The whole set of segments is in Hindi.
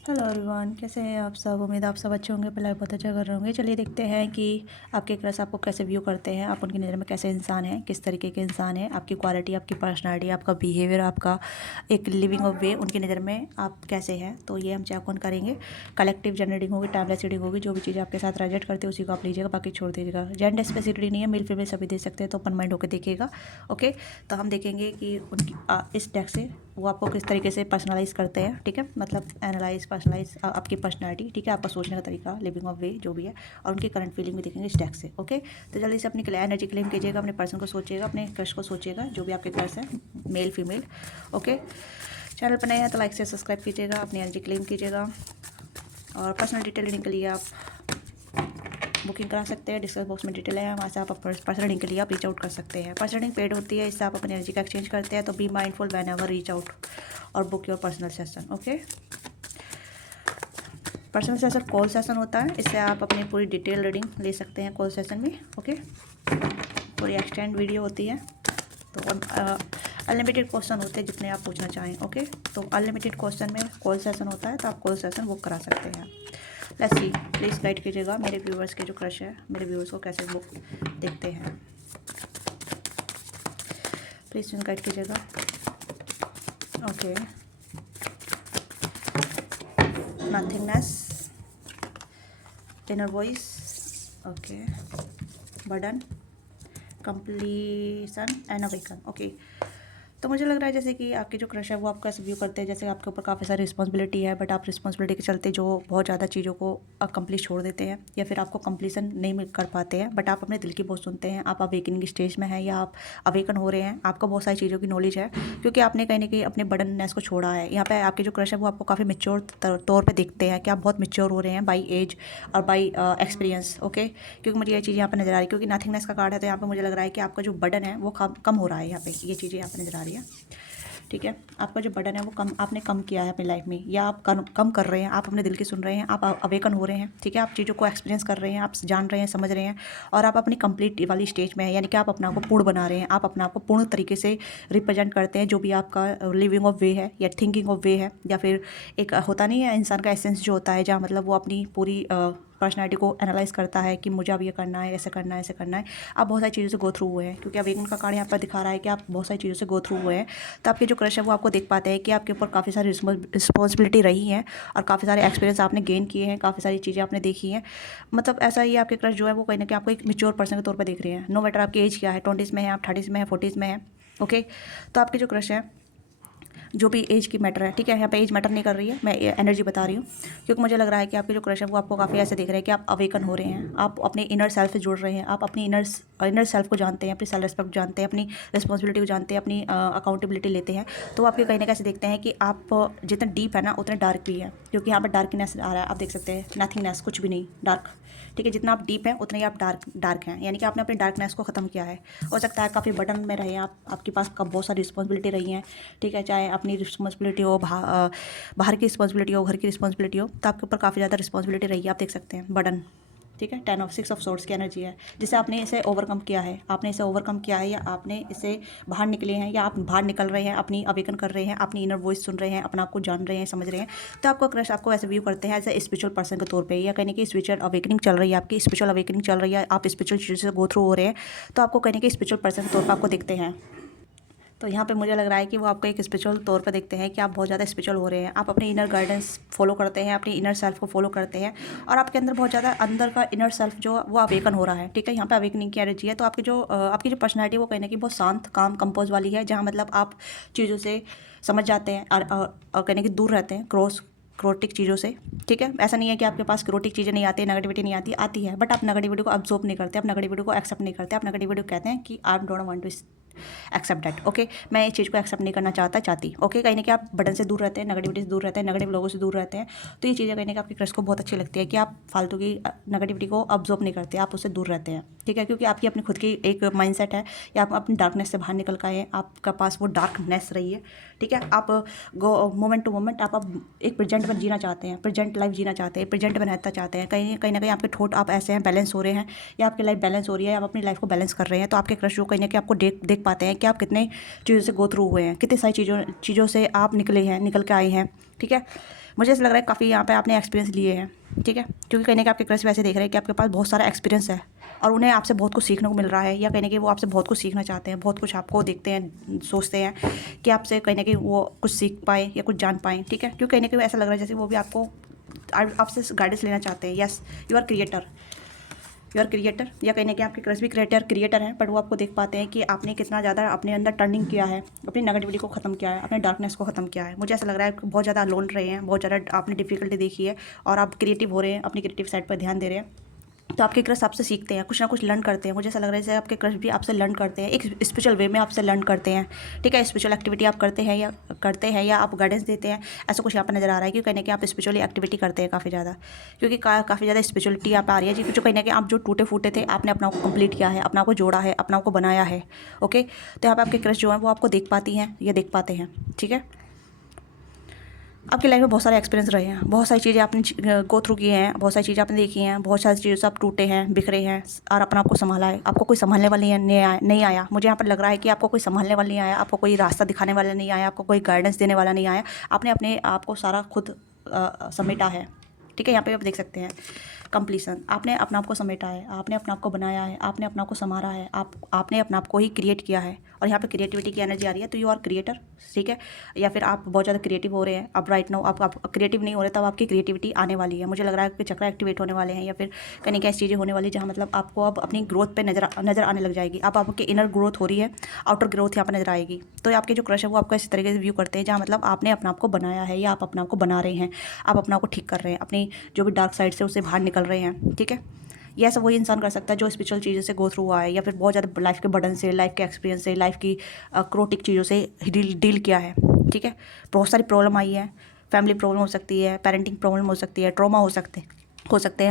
हेलो एवरीवन, कैसे हैं आप सब। उम्मीद आप सब अच्छे होंगे, पहले बहुत अच्छा कर रहे होंगे। चलिए देखते हैं कि आपके क्रश आपको कैसे व्यू करते हैं, आप उनकी नज़र में कैसे इंसान हैं, किस तरीके के इंसान हैं, आपकी क्वालिटी, आपकी पर्सनालिटी, आपका बिहेवियर, आपका एक लिविंग ऑफ वे उनकी नज़र में आप कैसे हैं। तो ये हम चेक ऑन करेंगे। कलेक्टिव जनरेटिंग होगी, टाइमलेस रीडिंग होगी। जो भी चीज़ आपके साथ रिलेट करते हैं उसी को आप लीजिएगा, बाकी छोड़ दीजिएगा। जेंडर स्पेसिफिसिटी नहीं है, मेल फीमेल सभी दे सकते हैं, तो ओपन माइंड होकर देखिएगा। ओके, तो हम देखेंगे कि उनकी इस डेक से वो आपको किस तरीके से पर्सनलाइज़ करते हैं। ठीक है, मतलब एनालाइज पर्सनलाइज आपकी पर्सनालिटी, ठीक है, आपका सोचने का तरीका, लिविंग ऑफ वे जो भी है, और उनकी करंट फीलिंग भी देखेंगे इस डेक से। ओके, तो जल्दी से अपनी एनर्जी क्लेम कीजिएगा, अपने पर्सन को सोचिएगा, अपने क्रश को सोचिएगा, जो भी आपके क्रश है, मेल फीमेल। ओके, चैनल पर नए हैं तो लाइक से सब्सक्राइब कीजिएगा, अपनी एनर्जी क्लेम कीजिएगा। और पर्सनल डिटेल रीडिंग के लिए आप बुकिंग करा सकते हैं, डिस्क्रिप्शन बॉक्स में डिटेल है, वहाँ से आप पर्सनल रीडिंग के लिए आप रीच आउट कर सकते हैं। पर्सनल रीडिंग पेड होती है, इससे आप अपनी एनर्जी का एक्सचेंज करते हैं। तो be mindful whenever reach out or book your personal session. Okay, personal session call session होता है, इससे आप अपनी पूरी डिटेल रीडिंग ले सकते हैं कॉल सेशन में। ओके, पूरी एक्सटेंड वीडियो होती है। तो अनलिमिटेड क्वेश्चन होते हैं जितने आप पूछना चाहें। ओके, तो अनलिमिटेड क्वेश्चन में कॉल सेशन होता है, तो आप कॉल सेशन बुक करा सकते हैं। लेट्स सी, प्लीज़ गाइड कीजिएगा मेरे व्यूअर्स के जो क्रश है, मेरे व्यूअर्स को कैसे बुक देखते हैं, प्लीज़ गाइड कीजिएगा। Okay, nothingness, inner voice, okay, burden, completion and awaken. Okay, तो मुझे लग रहा है जैसे कि आपके जो क्रश है वो आपका व्यू करते हैं, जैसे आपके ऊपर काफ़ी सारी रिस्पॉन्सिबिलिटी है, बट आप रिस्पॉन्सिबिलिटी के चलते जो बहुत ज़्यादा चीज़ों को कंप्लीट छोड़ देते हैं, या फिर आपको कंप्लीसन नहीं मिल कर पाते हैं। बट आप अपने दिल की बहुत सुनते हैं, आप अवेकनिंग स्टेज में हैं या आप अवेकन हो रहे हैं, आपको बहुत सारी चीज़ों की नॉलेज है, क्योंकि आपने कहीं ना कहीं अपने बर्डननेस को छोड़ा है। यहाँ पे आपके जो क्रश है वो आपको काफ़ी मेच्योर तौर पर देखते हैं कि आप बहुत मेच्योर हो रहे हैं बाई एज और बाई एक्सपीरियंस। ओके, क्योंकि मुझे ये चीज़ यहाँ पर नज़र आ रही है, क्योंकि नथिंगनेस का कार्ड है, तो यहाँ पर मुझे लग रहा है कि आपका जो बर्डन है वो कम हो रहा है। यहाँ पे ये चीज़ें यहाँ पर नज़र आ रही है। ठीक है, आपका जो बर्डन है वो आपने कम किया है अपनी लाइफ में, या आप कम कर रहे हैं, आप अपने दिल की सुन रहे हैं, आप अवेकन हो रहे हैं। ठीक है, आप चीज़ों को एक्सपीरियंस कर रहे हैं, आप जान रहे हैं, समझ रहे हैं, और आप अपनी कंप्लीट वाली स्टेज में हैं, यानी कि आप अपने आप को पूर्ण बना रहे हैं, आप अपने आप को पूर्ण तरीके से रिप्रेजेंट करते हैं, जो भी आपका लिविंग ऑफ वे है या थिंकिंग ऑफ वे है, या फिर एक होता नहीं है इंसान का एसेंस जो होता है, जहाँ मतलब वो अपनी पूरी पर्सनैलिटी को एनालाइज करता है कि मुझे अब ये करना है, ऐसे करना है, ऐसे करना है। आप बहुत सारी चीज़ों से गो थ्रू हुए हैं, क्योंकि अवेकन का कार्ड यहाँ पर दिखा रहा है कि आप बहुत सारी चीज़ों से गो थ्रू हुए हैं। तो आपके जो क्रश है वो आपको देख पाते हैं कि आपके ऊपर काफ़ी सारी रिस्पॉन्सिबिलिटी रही हैं, और काफ़ी सारे एक्सपीरियंस आपने गेन किए हैं, काफ़ी सारी चीज़ें आपने देखी हैं। मतलब ऐसा ही आपके क्रश जो है वो कहीं ना कहीं आपको एक मेच्योर पर्सन के तौर पर देख रहे हैं। नो मैटर आपकी एज क्या है, 20s में है, आप 30s में है, 40s में है। ओके, तो आपके जो क्रश है, जो भी एज की मैटर है, ठीक है, यहाँ पे एज मैटर नहीं कर रही है, मैं एनर्जी बता रही हूँ, क्योंकि मुझे लग रहा है कि आपके जो क्रश है वो आपको काफ़ी ऐसे देख रहे हैं कि आप अवेकन हो रहे हैं, आप अपने इनर सेल्फ से जुड़ रहे हैं, आप अपनी इनर सेल्फ को जानते हैं, अपनी सेल्फ रिस्पेक्ट जानते हैं, अपनी रिस्पॉन्सिबिलिटी को जानते हैं, अपनी अकाउंटेबिलिटी लेते हैं। तो आपके कहीं ना कैसे देखते हैं कि आप जितना डीप है ना उतने डार्क भी है, क्योंकि यहाँ पर डार्कनेस आ रहा है, आप देख सकते हैं, नथिंगनेस, कुछ भी नहीं, डार्क। ठीक है, जितना आप डीप हैं उतने ही आप डार्क हैं, यानी कि आपने अपनी डार्कनेस को ख़त्म किया है। हो सकता है काफ़ी बर्डन में रहे आप, आपके पास बहुत सारी रिस्पॉन्सिबिलिटी रही हैं। ठीक है, चाहे अपनी रिस्पॉन्सिबिलिटी हो, बाहर की रिस्पॉन्सिबिलिटी हो, घर की रिस्पॉन्सिबिलिटी हो, तो आपके ऊपर काफ़ी ज़्यादा रिस्पॉन्सिबिलिटी रही है, आप देख सकते हैं, बर्डन। ठीक है, 6 ऑफ सोर्ड्स की एनर्जी है, जिसे आपने इसे ओवरकम किया है, आपने इसे ओवरकम किया है, या आपने इसे बाहर निकले हैं, या आप बाहर निकल रहे हैं, अपनी अवेकन कर रहे हैं, अपनी इनर वॉइस सुन रहे हैं, अपना आपको जान रहे हैं, समझ रहे हैं। तो आपका क्रश आपको ऐसे व्यू करते हैं एज ए स्पिरिचुअल पर्सन के तौर पे, या कहने की स्पिरिचुअल अवेकनिंग चल रही है, आपकी स्पिरिचुअल अवेकनिंग चल रही है, आप स्पिरिचुअल चीज़ों से गो थ्रू हो रहे हैं, तो आपको कहने की स्पिरिचुअल पर्सन के तौर पर आपको दिखते हैं। तो यहाँ पे मुझे लग रहा है कि वो आपको एक स्पिरिचुअल तौर पे देखते हैं कि आप बहुत ज़्यादा स्पिरिचुअल हो रहे हैं, आप अपनी इनर गाइडेंस फॉलो करते हैं, अपनी इनर सेल्फ को फॉलो करते हैं, और आपके अंदर बहुत ज़्यादा अंदर का इनर सेल्फ जो वो अवेकन हो रहा है। ठीक है, यहाँ पे अवेकनिंग की एनर्जी है। तो आपकी जो पर्सनैलिटी वो कहने की बहुत शांत, काम, कंपोज वाली है, जहाँ मतलब आप चीज़ों से समझ जाते हैं, और कहने की दूर रहते हैं क्रोटिक चीज़ों से। ठीक है, ऐसा नहीं है कि आपके पास क्रोटिक चीज़ें नहीं आती, नेगेटिविटी नहीं आती है, बट आप नेगेटिविटी को अब्जॉर्ब नहीं करते, आप नेगेटिविटी को एक्सेप्ट नहीं करते, आप नेगेटिविटी को कहते हैं कि I don't want to accept that. Okay, मैं इस चीज़ को एक्सेप्ट नहीं करना चाहती। ओके, कहीं ना कहीं आप बटन से दूर रहते हैं, नेगेटिविटी से दूर रहते हैं, नेगेटिव लोगों से दूर रहते हैं। तो ये चीज़ें कहीं ना कहीं आपके क्रश को बहुत अच्छी लगती है कि आप फालतू की नेगेटिविटी को अब्जॉर्ब नहीं करते, आप उससे दूर रहते हैं। ठीक है, क्योंकि आपकी अपनी खुद की एक माइंडसेट है, या आप अपनी डार्कनेस से बाहर निकल के आए हैं, आपका पास वो डार्कनेस रही है। ठीक है, आप मोमेंट टू मोमेंट आप एक प्रेजेंट में जीना चाहते हैं, प्रेजेंट लाइफ जीना चाहते हैं, प्रेजेंट में रहना चाहते हैं। कहीं ना कहीं आपके थॉट आप ऐसे हैं, बैलेंस हो रहे हैं, या आपकी लाइफ बैलेंस हो रही है, आप अपनी लाइफ को बैलेंस कर रहे हैं। तो आपके क्रश जो कहीं ना कहीं आपको देख देख पाते हैं कि आप कितने चीज़ों से गो थ्रू हुए हैं, कितनी सारी चीज़ों से आप निकल के आए हैं। ठीक है, मुझे ऐसा लग रहा है काफ़ी यहाँ पे आपने एक्सपीरियंस लिए हैं। ठीक है, क्योंकि कहीं ना कहीं आपके क्रश वैसे देख रहे हैं कि आपके पास बहुत सारा एक्सपीरियंस है और उन्हें आपसे बहुत कुछ सीखने को मिल रहा है, या कहीं ना कहीं वो आपसे बहुत कुछ सीखना चाहते हैं, बहुत कुछ आपको देखते हैं, सोचते हैं कि आपसे कहीं ना कहीं वो कुछ सीख पाए या कुछ जान पाएँ। ठीक है, क्योंकि कहीं ना कहीं ऐसा लग रहा है जैसे वो भी आपसे गाइडेंस लेना चाहते हैं। यस, यू आर क्रिएटर, या कहीं ना कहीं आपके क्रश भी क्रिएटर हैं, बट वो आपको देख पाते हैं कि आपने कितना ज़्यादा अपने अंदर टर्निंग किया है, अपनी नेगेटिविटी को ख़त्म किया है, अपने डार्कनेस को ख़त्म किया है। मुझे ऐसा लग रहा है कि बहुत ज़्यादा लोन रहे हैं, बहुत ज़्यादा आपने डिफिकल्टी देखी है और आप क्रिएटिव हो रहे हैं, अपनी क्रिएटिव साइड पर ध्यान दे रहे हैं। तो आपके क्रश आपसे सीखते हैं, कुछ ना कुछ लर्न करते हैं। मुझे ऐसा लग रहा है जैसे आपके क्रश भी आपसे लर्न करते हैं, एक स्पिरिचुअल वे में आपसे लर्न करते हैं। ठीक है, स्पिरिचुअल एक्टिविटी आप करते हैं या आप गाइडेंस देते हैं, ऐसा कुछ यहाँ पर नज़र आ रहा है कि कहीं ना कहीं आप स्पिरिचुअली एक्टिविटी करते हैं काफ़ी ज़्यादा, क्योंकि काफ़ी ज़्यादा स्पिरिचुअलिटी यहाँ पर आ रही है जी। जो कहीं ना कहीं आप जो टूटे फूटे थे, आपने अपना को कंप्लीट किया है, अपना को जोड़ा है, अपना को बनाया है। ओके, तो यहाँ पर आपके क्रश जो है वो आपको देख पाती हैं या देख पाते हैं। ठीक है, आपकी लाइफ में बहुत सारे एक्सपीरियंस रहे हैं, बहुत सारी चीज़ें आपने गो थ्रू की हैं, बहुत सारी चीज़ें आपने देखी हैं, बहुत सारी चीज़ों से आप टूटे हैं, बिखरे हैं और अपना आपको संभाला है। आपको कोई संभालने वाला नहीं आया। मुझे यहाँ पर लग रहा है कि आपको कोई संभालने वाला नहीं आया, आपको कोई रास्ता दिखाने वाला नहीं आया, आपको कोई गाइडेंस देने वाला नहीं आया। आपने अपने आप को सारा खुद समेटा है। ठीक है, यहाँ पे आप देख सकते हैं कंप्लीसन, आपने अपने आप को समेटा है, आपने अपने आप को बनाया है, आपने अपने आप को संवारा है, आपने अपने आप को ही क्रिएट किया है। और यहाँ पे क्रिएटिविटी की एनर्जी आ रही है, तो यू आर क्रिएटर। ठीक है, या फिर आप बहुत ज़्यादा क्रिएटिव हो रहे हैं अब राइट नाउ। आप क्रिएटिव नहीं हो रहे, तब आपकी क्रिएटिविटी आने वाली है। मुझे लग रहा है कि चक्र एक्टिवेट होने वाले हैं, या फिर कहीं ऐसी चीज़ें होने वाली जहाँ मतलब आपको अब अपनी ग्रोथ पे नज़र आने लग जाएगी। अब आपकी इनर ग्रोथ हो रही है, आउटर ग्रोथ यहाँ पर नज़र आएगी। तो आपके जो क्रश है वो आपको इस तरीके से व्यू करते हैं, जहाँ मतलब आपने अपने आप को बनाया है या आप अपने आप को बना रहे हैं, आप अपने आप को ठीक कर रहे हैं, अपनी जो भी डार्क साइड से उससे बाहर निकल रहे हैं। ठीक है, ये ऐसा वही इंसान कर सकता है जो स्पिरिचुअल चीज़ों से गो थ्रू हुआ है, या फिर बहुत ज़्यादा लाइफ के बर्डन से, लाइफ के एक्सपीरियंस से, लाइफ की क्रोटिक चीज़ों से डील किया है। ठीक है, बहुत सारी प्रॉब्लम आई है, फैमिली प्रॉब्लम हो सकती है, पेरेंटिंग प्रॉब्लम हो सकती है, ट्रॉमा हो सकते हैं,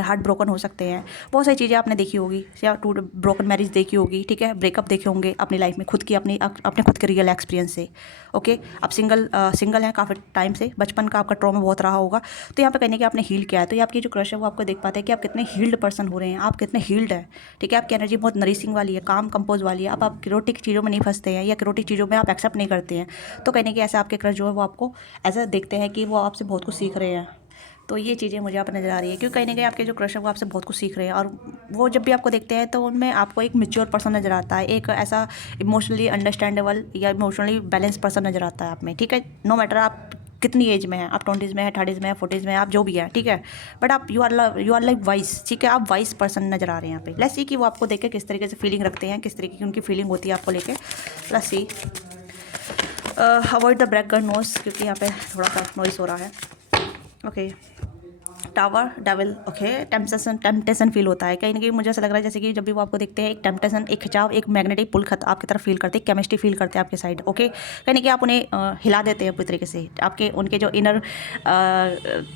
हार्ट ब्रोकन हो सकते हैं, बहुत सारी चीज़ें आपने देखी होगी, या ब्रोकन मैरिज देखी होगी। ठीक है, ब्रेकअप देखे होंगे अपनी लाइफ में खुद की, अपने खुद के रियल एक्सपीरियंस से। ओके, आप सिंगल हैं काफ़ी टाइम से, बचपन का आपका ट्रॉमा बहुत रहा होगा, तो यहाँ पे कहने कि आपने हील किया है। तो ये आपकी जो क्रश है वो आपको देख पाते हैं कि आप कितने हील्ड पर्सन हो रहे हैं, आप कितने हील्ड है। ठीक है, आपकी एनर्जी बहुत नरिशिंग वाली है, काम कंपोज वाली है। अब आप क्रोटिक चीज़ों में नहीं फंसते हैं, या क्रोटिक चीज़ों में आप एक्सेप्ट नहीं करते हैं। तो कहने कि ऐसे आपके क्रश जो है वो आपको ऐसा देखते हैं कि वो आपसे बहुत कुछ सीख रहे हैं। तो ये चीज़ें मुझे यहाँ पर नज़र आ रही है, क्योंकि कहीं ना कहीं आपके जो क्रश है वो आपसे बहुत कुछ सीख रहे हैं, और वो जब भी आपको देखते हैं तो उनमें आपको एक मैच्योर पर्सन नज़र आता है, एक ऐसा इमोशनली अंडरस्टैंडेबल या इमोशनली बैलेंस पर्सन नज़र आता है आप में। ठीक है, नो मैटर आप कितनी एज में है, आप 20s में है, 30s में है, 40s में है, आप जो भी है। ठीक है, बट आप यू आर लाइक वाइस। ठीक है, आप वाइस पर्सन नज़र आ रहे हैं यहाँ पे। लेट्स सी कि वो आपको देख के किस तरीके से फीलिंग रखते हैं, किस तरीके की उनकी फीलिंग होती है आपको लेके। Let's see, avoid the background noise, क्योंकि यहाँ पे थोड़ा सा नॉइस हो रहा है। Okay, tower devil. Okay, temptation feel होता है कहीं ना कहीं। मुझे ऐसा लग रहा है जैसे कि जब भी वो आपको देखते हैं, एक टेम्पटेशन, एक खिंचाव, एक मैग्नेटिक पुल आपकी तरफ फील करते हैं, केमिस्ट्री फील करते हैं आपके साइड। ओके, कहीं ना कहीं आप उन्हें हिला देते हैं पूरी तरीके से, उनके जो इनर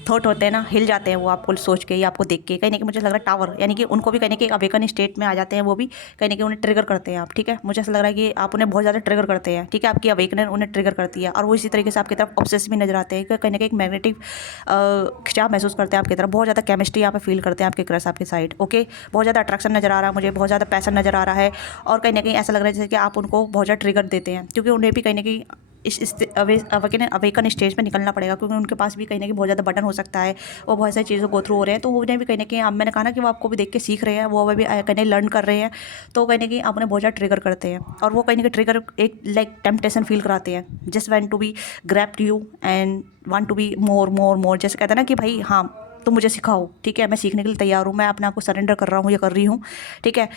थॉट होते हैं ना, हिल जाते हैं वो आपको सोच के या आपको देख के। कहीं ना कहीं मुझे लग रहा है टावर, यानी कि उनको भी कहीं ना कहीं अवेकन स्टेट में आ जाते हैं, वो भी कहीं ना कहीं उन्हें ट्रिगर करते हैं आप। ठीक है, मुझे ऐसा लग रहा है कि आप उन्हें बहुत ज़्यादा ट्रिगर करते हैं। ठीक है, आपकी अवेकनेस उन्हें ट्रिगर करती है, और वो इसी तरीके से आपकी तरफ ऑब्सेस भी नजर आते हैं कि कहीं ना कहीं एक मैग्नेटिक खिंचाव महसूस करते हैं आपकी तरफ, बहुत ज़्यादा केमिस्ट्री यहाँ पे फील करते हैं आपके क्रश आपके साइड। ओके, बहुत ज़्यादा अट्रैक्शन नजर आ रहा है मुझे, बहुत ज़्यादा पैसन नजर आ रहा है, और कहीं ना कहीं ऐसा लग रहा है जैसे कि आप उनको बहुत ज़्यादा ट्रिगर देते हैं, क्योंकि उन्हें भी कहीं ना कहीं इस अवेकन स्टेज में निकलना पड़ेगा, क्योंकि उनके पास भी कहीं ना कहीं बहुत ज़्यादा बटन हो सकता है, वो बहुत सारी चीज़ों को थ्रू हो रहे हैं। तो उन्हें भी कहीं ना कहीं, अब मैंने कहा ना कि वो आपको भी देख के सीख रहे हैं, वो भी कहीं लर्न कर रहे हैं, तो कहीं ना कहीं आप उन्हें बहुत ज़्यादा ट्रिगर करते हैं, और वो कहीं ना कहीं ट्रिगर एक लाइक टेम्पटेशन फील कराते हैं, just want to be grab you and want to be more. जैसे कहते हैं ना कि भाई हाँ, तो मुझे सिखाओ। ठीक है, मैं सीखने के लिए तैयार हूँ, मैं अपने आप को सरेंडर कर रहा हूँ या कर रही हूँ। ठीक है,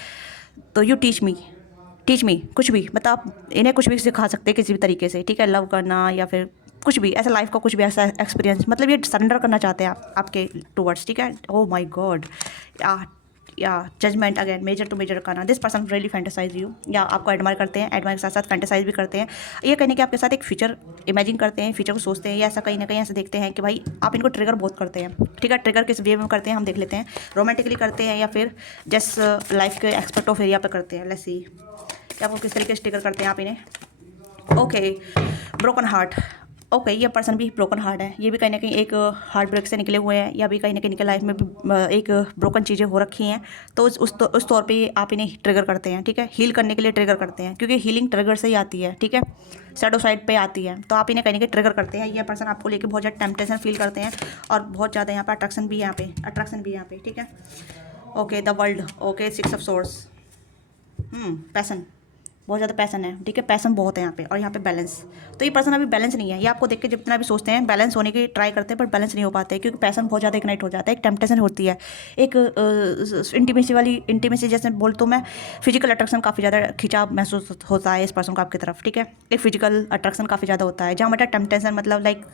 तो यू टीच मी कुछ भी, मतलब आप इन्हें कुछ भी सिखा सकते हैं किसी भी तरीके से। ठीक है, लव करना या फिर कुछ भी ऐसा, लाइफ का कुछ भी ऐसा एक्सपीरियंस, मतलब ये सरेंडर करना चाहते हैं आपके टूवर्ड्स। ठीक है, ओह माय गॉड, या judgement again, major to major करना, this person really fantasize you, या आपको एडमायर करते हैं, एडमायर के साथ साथ फैंटेसाइज भी करते हैं। ये कहने कि आपके साथ एक फ्यूचर इमेजिन करते हैं, फ्यूचर को सोचते हैं, या ऐसा कहीं ना कहीं ऐसा देखते हैं कि भाई आप इनको ट्रिगर बहुत करते हैं। ठीक है, ट्रिगर किस वे में करते हैं हम देख लेते हैं, रोमांटिकली करते हैं या फिर जस्ट लाइफ के एक्सपेक्ट ऑफ एरिया पर करते हैं। लेट्स सी कि आपको किस तरीके से ट्रिगर करते हैं आप इन्हें। ओके, ब्रोकन हार्ट, ओके, ये पर्सन भी ब्रोकन हार्ट है, ये भी कहीं ना कहीं एक हार्ट ब्रेक से निकले हुए हैं, या भी कहीं ना कहीं इनके लाइफ में भी एक ब्रोकन चीज़ें हो रखी हैं। तो उस तौर पे आप इन्हें ट्रिगर करते हैं, ठीक है, हील करने के लिए ट्रिगर करते हैं, क्योंकि हीलिंग ट्रिगर से ही आती है, ठीक है, शैडो साइड पे आती है। तो आप इन्हें कहीं ना कहीं ट्रिगर करते हैं। ये पर्सन आपको लेके बहुत ज़्यादा टेम्पटेशन फील करते हैं, और बहुत ज़्यादा यहाँ पे अट्रैक्शन भी यहाँ पे, ठीक है। Okay, the world, okay, 6 of source, passion, बहुत ज़्यादा पैसन है, ठीक है, पैसन बहुत है यहाँ पे, और यहाँ पे बैलेंस। तो ये पर्सन अभी बैलेंस नहीं है, ये आपको देख के जितना भी सोचते हैं बैलेंस होने की ट्राई करते हैं, पर बैलेंस नहीं हो पाते, क्योंकि पैसन बहुत ज़्यादा इग्नाइट हो जाता है, एक टेम्पटेशन होती है, एक इंटीमेसी जैसे बोल तो मैं, फिजिकल अट्रैक्शन काफ़ी ज़्यादा खिंचाव महसूस होता है इस पर्सन को आपकी तरफ, ठीक है, एक फिजिकल अट्रैक्शन काफ़ी ज़्यादा होता है, जहाँ मतलब टेम्पटेशन मतलब लाइक,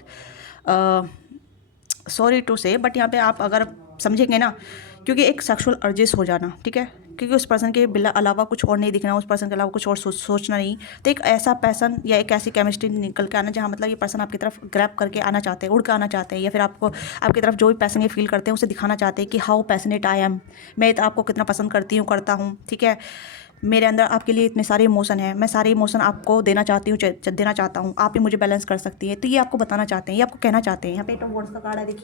सॉरी टू से, बट यहाँ पे आप अगर समझेंगे ना, क्योंकि एक सेक्सुअल अर्जेस हो जाना, ठीक है, क्योंकि उस पर्सन के बिला अलावा कुछ और नहीं दिखना, उस पर्सन के अलावा कुछ और सोचना नहीं। तो एक ऐसा पैसन या एक ऐसी केमिस्ट्री निकल के आना, जहाँ मतलब ये पर्सन आपकी तरफ ग्रैब करके आना चाहते हैं, उड़ के आना चाहते हैं, या फिर आपको आपकी तरफ जो भी पैसन ये फील करते हैं उसे दिखाना चाहते हैं कि हाउ पैशनेट आई एम, मैं तो आपको कितना पसंद करता हूँ, ठीक है, मेरे अंदर आपके लिए इतने सारे इमोशन हैं, मैं सारे इमोशन आपको देना चाहता हूँ, आप ही मुझे बैलेंस कर सकती है। तो ये आपको बताना चाहते हैं, ये आपको कहना चाहते हैं। यहाँ पे 8 ऑफ वॉन्ड्स का कार्ड है,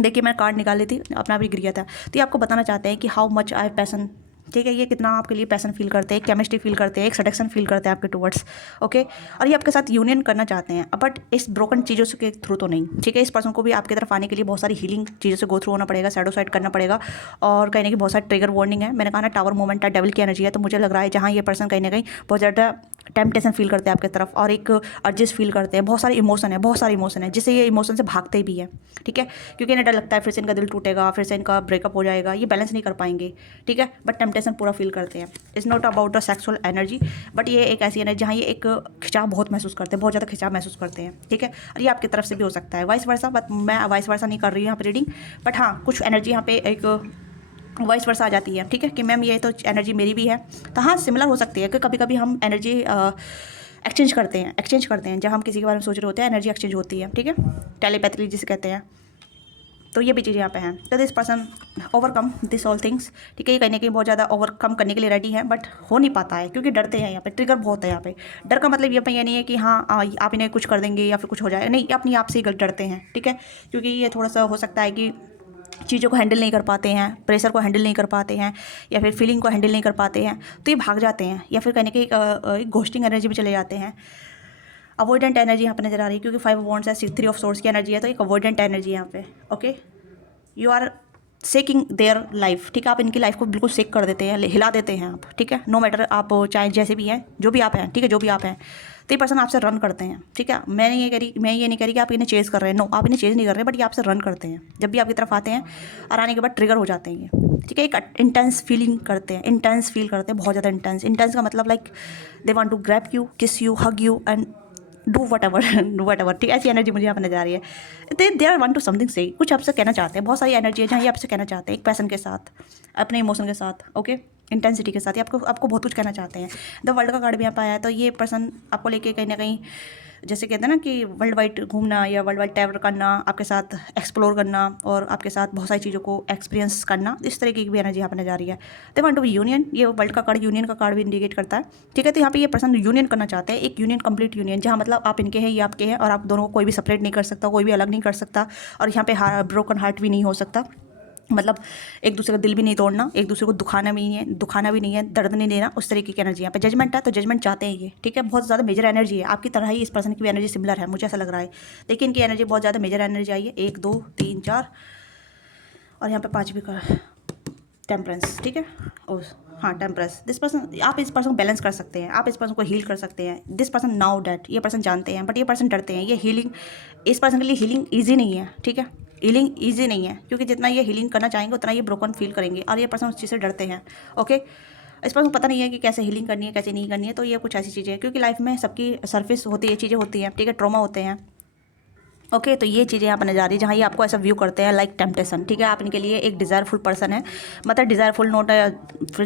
देखिए मैं कार्ड निकाली थी, अपना भी गिर गया था। तो ये आपको बताना चाहते हैं कि हाउ मच आई पैसन, ठीक है, ये कितना आपके लिए पैसन फील करते हैं, केमिस्ट्री फील करते हैं, एक सडक्शन फील करते हैं आपके टुवर्ड्स, ओके। और ये आपके साथ यूनियन करना चाहते हैं, बट इस ब्रोकन चीज़ों से के थ्रू तो नहीं, ठीक है। इस पर्सन को भी आपकी तरफ आने के लिए बहुत सारी हीलिंग चीज़ों से गो थ्रू होना पड़ेगा, शैडो साइड करना पड़ेगा, और कहीं ना कहीं बहुत सारी ट्रिगर वार्निंग है। मैंने कहा ना टावर मोमेंट है, डेविल की एनर्जी है, तो मुझे लग रहा है जहाँ ये पर्सन कहीं ना कहीं बहुत ज़्यादा टेम्पटेशन फील करते हैं आपकी तरफ, और एक अर्जेस फील करते हैं, बहुत सारे इमोशन है जिससे ये इमोशन से भागते भी हैं, ठीक है, क्योंकि इन्हें डर लगता है फिर से इनका दिल टूटेगा, फिर से इनका ब्रेकअप हो जाएगा, ये बैलेंस नहीं कर पाएंगे, ठीक है, बट टेम्पटेशन पूरा फील करते हैं। It's not about the sexual energy, but ये एक ऐसी एनर्जी जहाँ ये एक खिंचाव बहुत महसूस करते हैं, बहुत ज़्यादा खिंचाव महसूस करते हैं, ठीक है। और ये आपकी तरफ से भी हो सकता है, वाइस वर्सा, बट मैं वाइस वर्सा नहीं कर रही हूँ यहाँ पर रीडिंग, बट हाँ कुछ एनर्जी यहाँ पे एक वाइस वर्सा आ जाती है, ठीक है, कि मैम ये तो एनर्जी मेरी भी है। तो हाँ सिमिलर हो सकती है कि कभी कभी हम एनर्जी एक्सचेंज करते हैं, जब हम किसी के बारे में सोच रहे होते हैं एनर्जी एक्सचेंज होती है, ठीक है, टेलीपैथी जिसे कहते हैं। तो ये भी चीज़ें यहाँ पे हैं। तो this person overcome this all things, ठीक है, ये कहने के बहुत ज़्यादा ओवरकम करने के लिए रेडी है, बट हो नहीं पाता है क्योंकि डरते हैं। यहाँ पे ट्रिगर बहुत है। यहाँ पे डर का मतलब ये नहीं है कि हाँ आप इन्हें कुछ कर देंगे या फिर कुछ हो जाएगा, नहीं, अपनी आप से ही डरते हैं, ठीक है, क्योंकि ये थोड़ा सा हो सकता है कि चीज़ों को हैंडल नहीं कर पाते हैं, प्रेशर को हैंडल नहीं कर पाते हैं, या फिर फीलिंग को हैंडल नहीं कर पाते हैं, तो ये भाग जाते हैं, या फिर कहने के एक घोस्टिंग एनर्जी में चले जाते हैं। अवॉइडेंट एनर्जी यहाँ पे नजर आ रही है, क्योंकि 5 वॉन्ड्स है, 3 ऑफ सोर्स की एनर्जी है, तो एक अवॉइडेंट एनर्जी है यहाँ पे, okay. You are seeking their life, ठीक है, आप इनकी लाइफ को बिल्कुल सेक कर देते हैं, हिला देते हैं आप, ठीक है, नो मैटर आप चाहे जैसे भी हैं, जो भी आप हैं, ठीक है, जो भी आप हैं, तो ये पर्सन आपसे रन करते हैं, ठीक है। मैं ये नहीं कह रही कि आप इन्हें चेज़ कर रहे हैं, नो, आप इन्हें चेज़ नहीं कर रहे, बट ये आपसे रन करते हैं। जब भी आपकी तरफ आते हैं और आने के बाद ट्रिगर हो जाते हैं ये, ठीक है, एक इंटेंस फीलिंग करते हैं, इंटेंस फील करते हैं, बहुत ज़्यादा इंटेंस का मतलब like they want to grab you, kiss you, hug you and do whatever, ठीक है, ऐसी एनर्जी मुझे यहाँ पर नजर आ रही है। They are want to something say, कुछ आपसे कहना चाहते हैं, बहुत सारी एनर्जी है जहाँ ये आपसे कहना चाहते हैं, एक पैसन के साथ, अपने इमोशन के साथ, ओके, इंटेंसिटी के साथ, ये आपको बहुत कुछ कहना चाहते हैं। द वर्ल्ड का कार्ड भी यहाँ पे आया है, तो ये पर्सन आपको लेके कहीं ना कहीं, जैसे कहते हैं ना कि वर्ल्ड वाइड घूमना या वर्ल्ड वाइड ट्रैवल करना, आपके साथ एक्सप्लोर करना और आपके साथ बहुत सारी चीज़ों को एक्सपीरियंस करना, इस तरीके की भी एनर्जी यहाँ पे नजर आ रही है। They want to be union, ये वर्ल्ड का कार्ड यूनियन का कार्ड भी इंडिकेट करता है, ठीक है। तो यहाँ पे ये पर्सन यूनियन करना चाहते हैं, एक यूनियन, कंप्लीट यूनियन, जहाँ मतलब आप इनके हैं, ये आपके हैं, और आप दोनों को कोई भी सेपरेट नहीं कर सकता, कोई भी अलग नहीं कर सकता, और यहाँ पे ब्रोकन हार्ट भी नहीं हो सकता, मतलब एक दूसरे का दिल भी नहीं तोड़ना, एक दूसरे को दुखाना भी नहीं है, दर्द नहीं देना, उस तरीके की एनर्जी। यहाँ पे जजमेंट है, तो जजमेंट चाहते हैं ये, ठीक है, बहुत ज़्यादा मेजर एनर्जी है, आपकी तरह ही इस पर्सन की भी एनर्जी सिमिलर है, मुझे ऐसा लग रहा है। लेकिन इनकी एनर्जी बहुत ज़्यादा मेजर एनर्जी आई है, 1 2 3 4, और यहाँ पे 5 भी का टेम्परेंस, ठीक है, और हाँ टेम्परेंस। दिस पर्सन, आप इस पर्सन को बैलेंस कर सकते हैं, आप इस पर्सन को हील कर सकते हैं। दिस पर्सन नाउ डैट, ये पर्सन जानते हैं, बट ये पर्सन डरते हैं। ये हीलिंग, इस पर्सन के लिए हीलिंग ईजी नहीं है, ठीक है, हीलिंग ईजी नहीं है, क्योंकि जितना ये हीलिंग करना चाहेंगे उतना ये ब्रोकन फील करेंगे, और ये पर्सन उस चीज़ से डरते हैं, ओके। इस पर्सन को पता नहीं है कि कैसे हीलिंग करनी है, कैसे नहीं करनी है, तो ये कुछ ऐसी चीज़ें हैं, क्योंकि लाइफ में सबकी सरफेस होती है, चीज़ें होती हैं, ठीक है, ट्रॉमा होते हैं, ओके तो ये चीज़ें यहाँ पर नजर आ रही है जहाँ ये आपको ऐसा व्यू करते हैं लाइक टेम्पटेशन, ठीक है। आप इनके लिए एक डिज़ायरफुल पर्सन है, मतलब desireful not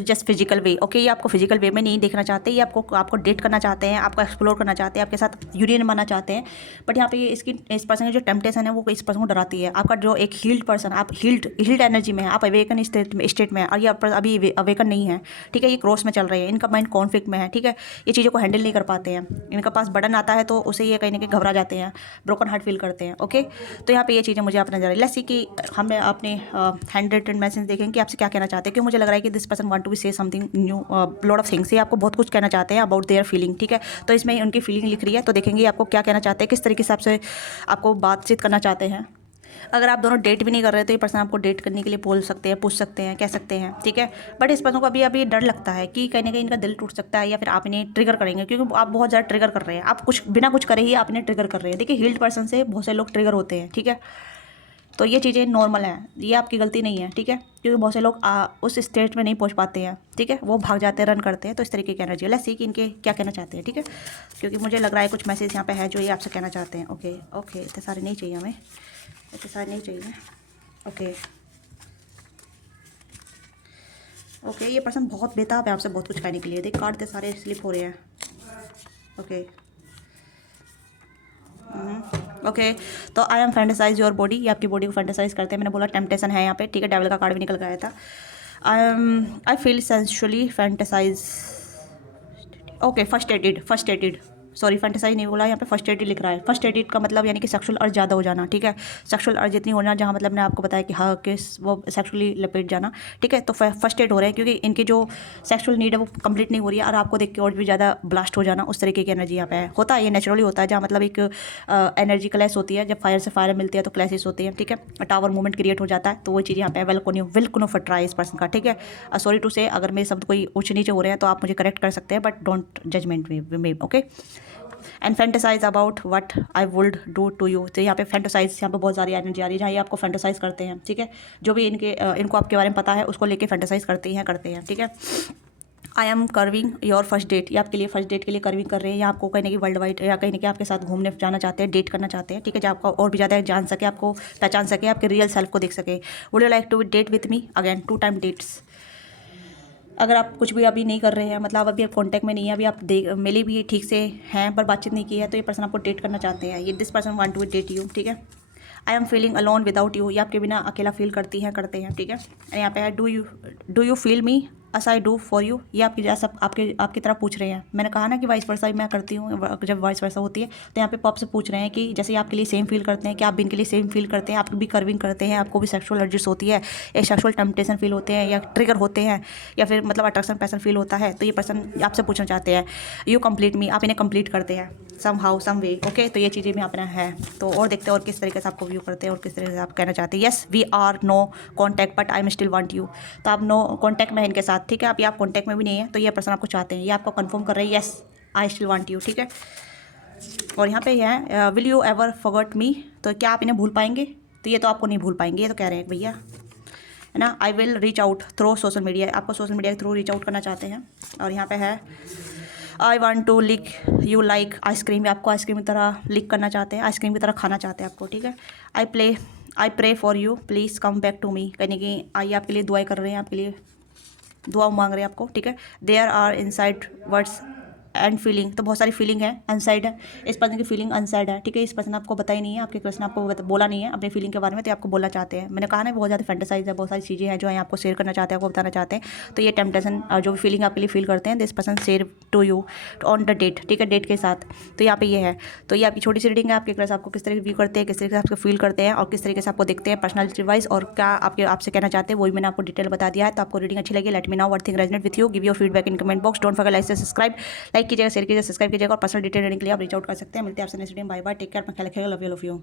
just physical way, okay. ये आपको फिजिकल वे में नहीं देखना चाहते, ये आपको डेट करना चाहते हैं, आपको एक्सप्लोर करना चाहते हैं, आपके साथ यूनियन बनाना चाहते हैं। बट यहाँ पे ये इस पर्सन की जो टेम्पटेशन है वो इस पर्सन को डराती है। आपका जो एक हील्ड पर्सन, आप हील्ड एनर्जी में है, आप अवेकन स्टेट में है, और ये अभी अवेकन नहीं है, ठीक है। ये क्रॉस में चल रहे हैं, इनका माइंड कॉन्फ्लिक्ट में है, ठीक है। ये चीज़ों को हैंडल नहीं कर पाते हैं, इनका पास बटन आता है तो उसे ये कहीं ना कहीं घबरा जाते हैं, ब्रोकन हार्ट फील करते हैं, ओके। तो यहाँ पे ये चीज़ें मुझे अपना नजर लेट्स सी कि हमें अपने हैंड रिटन मैसेज देखें कि आपसे क्या कहना चाहते हैं, क्योंकि मुझे लग रहा है कि this person want to be say something new, lot of things. ये आपको बहुत कुछ कहना चाहते हैं अबाउट देयर फीलिंग, ठीक है। तो इसमें उनकी फीलिंग लिख रही है, तो देखेंगे आपको क्या कहना चाहते हैं, किस तरीके से आपसे आपको बातचीत करना चाहते हैं। अगर आप दोनों डेट भी नहीं कर रहे तो ये पर्सन आपको डेट करने के लिए बोल सकते हैं, पूछ सकते हैं, कह सकते हैं, ठीक है। बट इस पर्सन को अभी डर लगता है कि कहीं ना कहीं इनका दिल टूट सकता है, या फिर आप इन्हें ट्रिगर करेंगे, क्योंकि आप बहुत ज़्यादा ट्रिगर कर रहे हैं, आप कुछ बिना कुछ करे ही आप इन्हें ट्रिगर कर रहे हैं। देखिए हील्ड पर्सन से बहुत से लोग ट्रिगर होते हैं, ठीक है। तो ये चीज़ें नॉर्मल हैं, ये आपकी गलती नहीं है, ठीक है। क्योंकि बहुत से लोग उस स्टेज में नहीं पहुंच पाते हैं, ठीक है, वो भाग जाते हैं, रन करते हैं। तो इस तरीके की एनर्जी लेट्स सी कि इनके क्या कहना चाहते हैं, ठीक है। क्योंकि मुझे लग रहा है कुछ मैसेज यहाँ पे है जो ये आपसे कहना चाहते हैं। ओके ओके, इतने सारे नहीं चाहिए हमें, इतने सारे नहीं चाहिए। ओके ओके, ये पर्सन बहुत बेताब है आपसे बहुत कुछ कहने के लिए। देख कार्ड सारे स्लिप हो रहे हैं। ओके ओके, तो I am fantasise your body, ये आपकी बॉडी को फैंटेसाइज करते हैं। मैंने बोला टेम्पटेशन है यहाँ पे, ठीक है। डेविल का कार्ड भी निकल गया था। I feel sensually fantasize, okay. Frustrated sorry, fantasize नहीं बोला यहाँ पे, फर्स्टेटेड लिख रहा है। फर्स्टेटेड का मतलब यानी कि सेक्सुअल अर्ज ज़्यादा हो जाना, ठीक है। सेक्सुअल अर्ज इतनी होना जहाँ मतलब मैंने आपको बताया कि हाँ किस वो सेक्सुअली लपेट जाना, ठीक है। तो फर्स्टेड हो रहे हैं क्योंकि इनकी जो सेक्सुअल नीड है वो कंप्लीट नहीं हो रही है, और आपको देख के और भी ज़्यादा ब्लास्ट हो जाना, उस तरीके की एनर्जी यहाँ पे है। होता है ये नेचुरली होता है, जहाँ मतलब एक एनर्जी क्लैश होती है, जब फायर से फायर मिलती है तो क्लैशेस होती हैं, ठीक है। टावर मूवमेंट क्रिएट हो जाता है, तो वो चीज़ यहाँ पे विल फट रहा है इस पर्सन का, ठीक है। सॉरी टू से अगर मेरे शब्द कोई ऊँच नीचे हो रहे हैं तो आप मुझे करेक्ट कर सकते हैं, बट डोंट जजमेंट में, okay. And fantasize about what I would do to you, तो यहाँ पे फैंटेसाइज, यहाँ पे बहुत सारी एनर्जी आ रही है जहाँ ये आपको फैंटेसाइज करते हैं, ठीक है। जो भी इनको आपके बारे में पता है उसको लेके फैंटेसाइज करते हैं, ठीक है। I am curving your first date, ये आपके लिए फर्स्ट डेट के लिए कर्विंग कर रहे हैं, या आपको कहीं ना कहीं वर्ल्ड वाइड या कहीं ना कहीं आपके साथ घूमने जाना चाहते हैं, डेट करना चाहते हैं, ठीक है। जहाँ आपको और भी ज़्यादा जान सके, आपको पहचान सके, आपके रियल सेल्फ को देख सके। Would you like to date with me again 2 time dates. अगर आप कुछ भी अभी नहीं कर रहे हैं, मतलब अभी आप कॉन्टैक्ट में नहीं है, अभी आप मिले भी ठीक से हैं पर बातचीत नहीं की है, तो ये पर्सन आपको डेट करना चाहते हैं। ये this person want to date you, ठीक है। I am feeling alone without you, ये आपके बिना अकेला फील करते हैं, ठीक है। यहाँ पे है do you feel me us I do for you, ये आपकी जैसा आपकी तरह पूछ रहे हैं। मैंने कहा ना कि वाइस वर्सा मैं करती हूँ, जब वाइस वर्सा होती है तो यहाँ पे पॉप से पूछ रहे हैं कि जैसे आपके लिए सेम फील करते हैं, कि आप भी इनके लिए सेम फील करते हैं, आप भी कर्विंग करते हैं, आपको भी सेक्सुअल अर्जिस होती है, या सेक्सुअल टेम्पटेशन फील होते हैं, या ट्रिगर होते हैं, या फिर मतलब अट्रैक्शन पैशन फील होता है। तो ये पर्सन आपसे पूछना चाहते हैं यू कंप्लीट मी, आप इन्हें कंप्लीट करते हैं some how some way, okay. तो ये चीज़ें भी अपना है। तो और देखते हैं और किस तरीके से आपको व्यू करते हैं और किस तरीके से आप कहना चाहते हैं। Yes we are no contact but I am still want you, तो आप नो कॉन्टैक्ट में है इनके साथ, ठीक है। आप कॉन्टैक्ट में भी नहीं है, तो ये पर्सन आपको चाहते हैं, ये आपको कंफर्म कर रहे हैं yes I still want you, ठीक है। और यहाँ पे है will you ever forget me, तो क्या आप इन्हें भूल पाएंगे, तो ये तो आपको नहीं भूल पाएंगे, ये तो कह रहे हैं भैया, है ना। I will reach out through social media, आपको सोशल मीडिया के थ्रू रीच आउट करना चाहते हैं। और यहाँ पे है I want to lick you like ice cream, आपको आइसक्रीम की तरह लिक करना चाहते हैं, आइसक्रीम की तरह खाना चाहते हैं आपको, ठीक है। I pray for you please come back to me, कहने की आइए आपके लिए दुआएं कर रहे हैं, आपके लिए दुआ मांग रहे हैं आपको, ठीक है। There are inside words and feeling, तो बहुत सारी फीलिंग है, अनसाइड है, इस पर्सन की फीलिंग अनसाइड है, ठीक है। इस पर्सन आपको पता ही नहीं है, आपके पर्सन आपको बोला नहीं है अपनी फीलिंग के बारे में, तो आपको बोलना चाहते हैं। मैंने कहा ना बहुत ज़्यादा फैंटेसाइज है, बहुत सारी चीज़ें हैं जो है आपको शेयर करना चाहते हैं, आपको बताना चाहते हैं। तो ये टेम्पटेशन जो भी फीलिंग आपके लिए फील करते हैं, this person share to you on the date, ठीक है, डेट के साथ। तो यहाँ पे ये है, तो ये आपकी छोटी सी रीडिंग है, आपके क्रश आपको किस तरह व्यू करते हैं, किस तरीके से आपको फील करते हैं, और किस तरीके से आपको देखते हैं पर्सनैलिटी वाइज, और क्या आपसे कहना चाहते हैं, वही मैंने आपको डिटेल बता दिया है। तो आपको रीडिंग अच्छी लगी, let me know what thing resonate with you, give your feedback in comment box, don't forget like से सब्सक्राइब, लाइक कीजिएगा, शेयर कीजिएगा, सब्सक्राइब कीजिएगा, और पर्सनल डिटेल लेने के लिए आप रीच आउट कर सकते हैं। मिलते हैं आपसे next video, bye bye, take care, अपना ख्याल रखिएगा, लव यू।